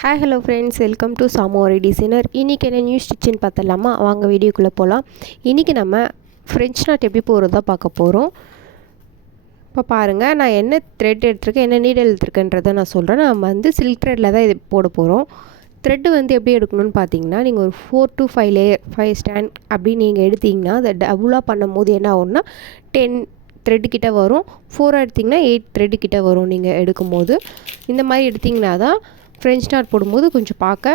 Hi hello friends, welcome to சாமோரி designer. இன்றைக்கி என்ன நியூ ஸ்டிச்சின்னு பார்த்தலாமா? வாங்க வீடியோக்குள்ளே போகலாம். இன்றைக்கி நம்ம ஃப்ரெஞ்ச் நாட் எப்படி போகிறது தான் பார்க்க போகிறோம். இப்போ பாருங்கள், நான் என்ன த்ரெட் எடுத்துருக்கேன், என்ன நீடல் எடுத்துருக்கேன்றதை நான் சொல்கிறேன். நம்ம சில்க் த்ரெட்டில் தான் இது போட போகிறோம். த்ரெட்டு எப்படி எடுக்கணும்னு பார்த்தீங்கன்னா, நீங்கள் ஒரு 4 to 5 லேயர் 5 ஸ்டாண்ட் அப்படி நீங்கள் எடுத்திங்கன்னா, அதை டபுளாக பண்ணும் போது என்ன ஆகும்னா 10 த்ரெட்டு கிட்ட வரும். 4 எடுத்திங்கன்னா 8 த்ரெட்டு கிட்ட வரும். நீங்கள் எடுக்கும்போது இந்த மாதிரி எடுத்திங்கன்னா தான் ஃப்ரெஞ்ச் நாட் போடும்போது கொஞ்சம் பார்க்க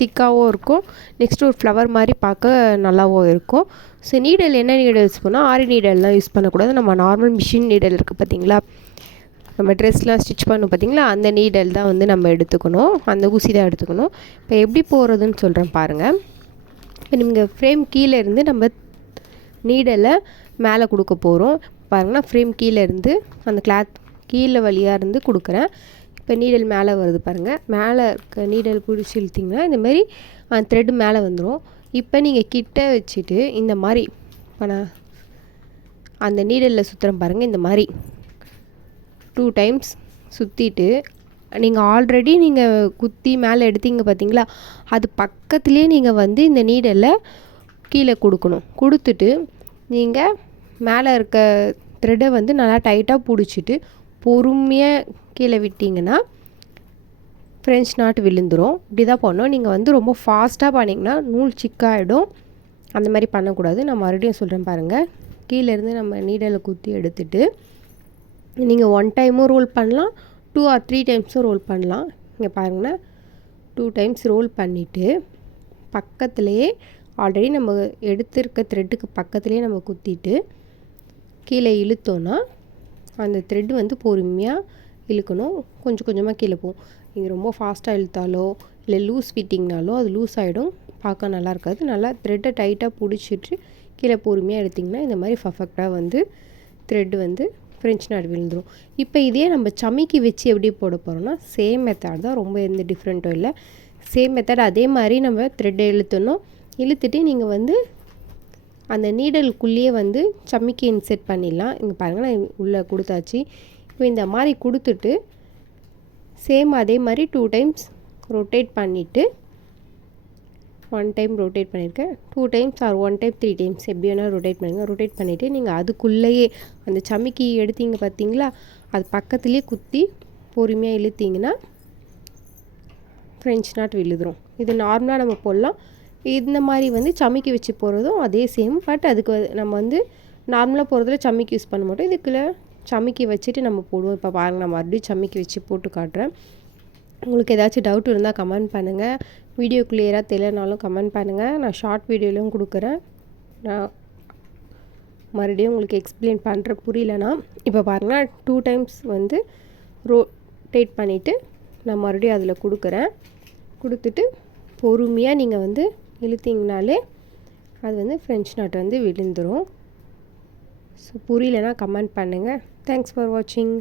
திக்காகவும் இருக்கும். நெக்ஸ்ட்டு ஒரு ஃப்ளவர் மாதிரி பார்க்க நல்லாவும் இருக்கும். ஸோ நீடல் என்ன நீடல் யூஸ் பண்ணால் ஆரி நீடல்லாம் யூஸ் பண்ணக்கூடாது. நம்ம நார்மல் மிஷின் நீடல் இருக்குது பார்த்திங்களா, நம்ம ட்ரெஸ்லாம் ஸ்டிச் பண்ணணும் பார்த்திங்களா, அந்த நீடல் தான் நம்ம எடுத்துக்கணும். அந்த ஊசி தான் எடுத்துக்கணும். இப்போ எப்படி போகிறதுன்னு சொல்கிறேன் பாருங்கள். இப்போ நீங்கள் ஃப்ரேம் கீழே இருந்து நம்ம நீடலை மேலே கொடுக்க போகிறோம். பாருங்கன்னா ஃப்ரேம் கீழே இருந்து அந்த கிளாத் கீழே வழியாக இருந்து கொடுக்குறேன். இப்போ நீடல் மேலே வருது பாருங்கள். மேலே இருக்க நீடல் பிடிச்சி இழுத்திங்கன்னா இந்தமாரி அந்த த்ரெட்டு மேலே வந்துடும். இப்போ நீங்கள் கிட்ட வச்சுட்டு இந்த மாதிரி இப்போ நான் அந்த நீடலில் சுற்றுறேன் பாருங்கள். இந்த மாதிரி 2 டைம்ஸ் சுற்றிட்டு நீங்கள் ஆல்ரெடி நீங்கள் குத்தி மேலே எடுத்தீங்க பார்த்தீங்களா, அது பக்கத்துலேயே நீங்கள் இந்த நீடலை கீழே கொடுக்கணும். கொடுத்துட்டு நீங்கள் மேலே இருக்க த்ரெட்டை நல்லா டைட்டாக பிடிச்சிட்டு பொறுமையாக கீழே விட்டிங்கன்னா ஃப்ரெஞ்ச் நாட் விழுந்துடும். இப்படி தான் பண்ணணும். நீங்கள் ரொம்ப ஃபாஸ்ட்டாக பண்ணிங்கன்னா நூல் சிக்காயிடும். அந்த மாதிரி பண்ணக்கூடாது. நான் மறுபடியும் சொல்கிறேன் பாருங்கள். கீழேருந்து நம்ம நீடலை குத்தி எடுத்துட்டு நீங்கள் 1 டைமும் ரோல் பண்ணலாம், 2 or 3 டைம்ஸும் ரோல் பண்ணலாம். இங்கே பாருங்கன்னா 2 டைம்ஸ் ரோல் பண்ணிவிட்டு பக்கத்துலேயே ஆல்ரெடி நம்ம எடுத்துருக்க த்ரெட்டுக்கு பக்கத்துலேயே நம்ம குத்திட்டு கீழே இழுத்தோன்னா அந்த த்ரெட்டு பொறுமையாக இழுக்கணும். கொஞ்சம் கொஞ்சமாக கீழே போகும். நீங்கள் ரொம்ப ஃபாஸ்ட்டாக இழுத்தாலோ இல்லை லூஸ் ஃபிட்டிங்னாலோ அது லூஸ் ஆகிடும், பார்க்க நல்லா இருக்காது. நல்லா த்ரெட்டை டைட்டாக பிடிச்சிட்டு கீழே பொறுமையாக எடுத்திங்கன்னா இந்த மாதிரி பர்ஃபெக்டாக த்ரெட்டு ஃப்ரெஞ்ச் நாட் விழுந்துடும். இப்போ இதே நம்ம சமிக்கி வச்சு எப்படி போட போகிறோம்னா சேம் மெத்தட் தான், ரொம்ப எந்த டிஃப்ரெண்ட்டும் இல்லை. சேம் மெத்தட் அதே மாதிரி நம்ம த்ரெட்டை இழுத்தணும். இழுத்துட்டு நீங்கள் அந்த நீடலுக்குள்ளேயே சமிக்கி இன்செர்ட் பண்ணிடலாம். இங்கே பாருங்கள், நான் உள்ளே கொடுத்தாச்சு. இப்போ இந்த மாதிரி கொடுத்துட்டு சேம் அதே மாதிரி 2 டைம்ஸ் ரொட்டேட் பண்ணிவிட்டு 1 டைம் ரொட்டேட் பண்ணியிருக்கேன், 2 டைம்ஸ் ஆர் 1 டைம் 3 டைம்ஸ் எப்படி வேணால் ரொட்டேட் பண்ணுங்கள். ரொட்டேட் பண்ணிவிட்டு நீங்கள் அதுக்குள்ளேயே அந்த சமிக்கி எடுத்தீங்க பார்த்தீங்களா, அது பக்கத்துலேயே குத்தி பொறுமையாக இழுத்திங்கன்னா ஃப்ரெஞ்ச் நாட் விழுதுரும். இது நார்மலாக நம்ம போடலாம். இந்த மாதிரி சமிக்கி வச்சு போகிறதும் அதே சேம். பட் அதுக்கு நம்ம நார்மலாக போகிறதுல சமிக்கி யூஸ் பண்ண மாட்டோம். இதுக்குள்ள சமிக்கி வச்சுட்டு நம்ம போடுவோம். இப்போ பாருங்கள், நான் மறுபடியும் சமிக்கி வச்சு போட்டு காட்டுறேன். உங்களுக்கு ஏதாச்சும் டவுட் இருந்தால் கமெண்ட் பண்ணுங்கள். வீடியோ கிளியராக தெரியலனாலும் கமெண்ட் பண்ணுங்கள். நான் ஷார்ட் வீடியோலையும் கொடுக்குறேன். நான் மறுபடியும் உங்களுக்கு எக்ஸ்பிளைன் பண்ணுறேன் புரியலனா. இப்போ பாருங்கள், 2 டைம்ஸ் ரொட்டேட் பண்ணிவிட்டு நான் மறுபடியும் அதில் கொடுக்குறேன். கொடுத்துட்டு பொறுமையாக நீங்கள் இழுத்திங்கனாலே அது ஃப்ரெஞ்ச் நாட் விழுந்துடும். ஸோ புரியலனா கமெண்ட் பண்ணுங்கள். தேங்க்ஸ் ஃபார் வாட்சிங்.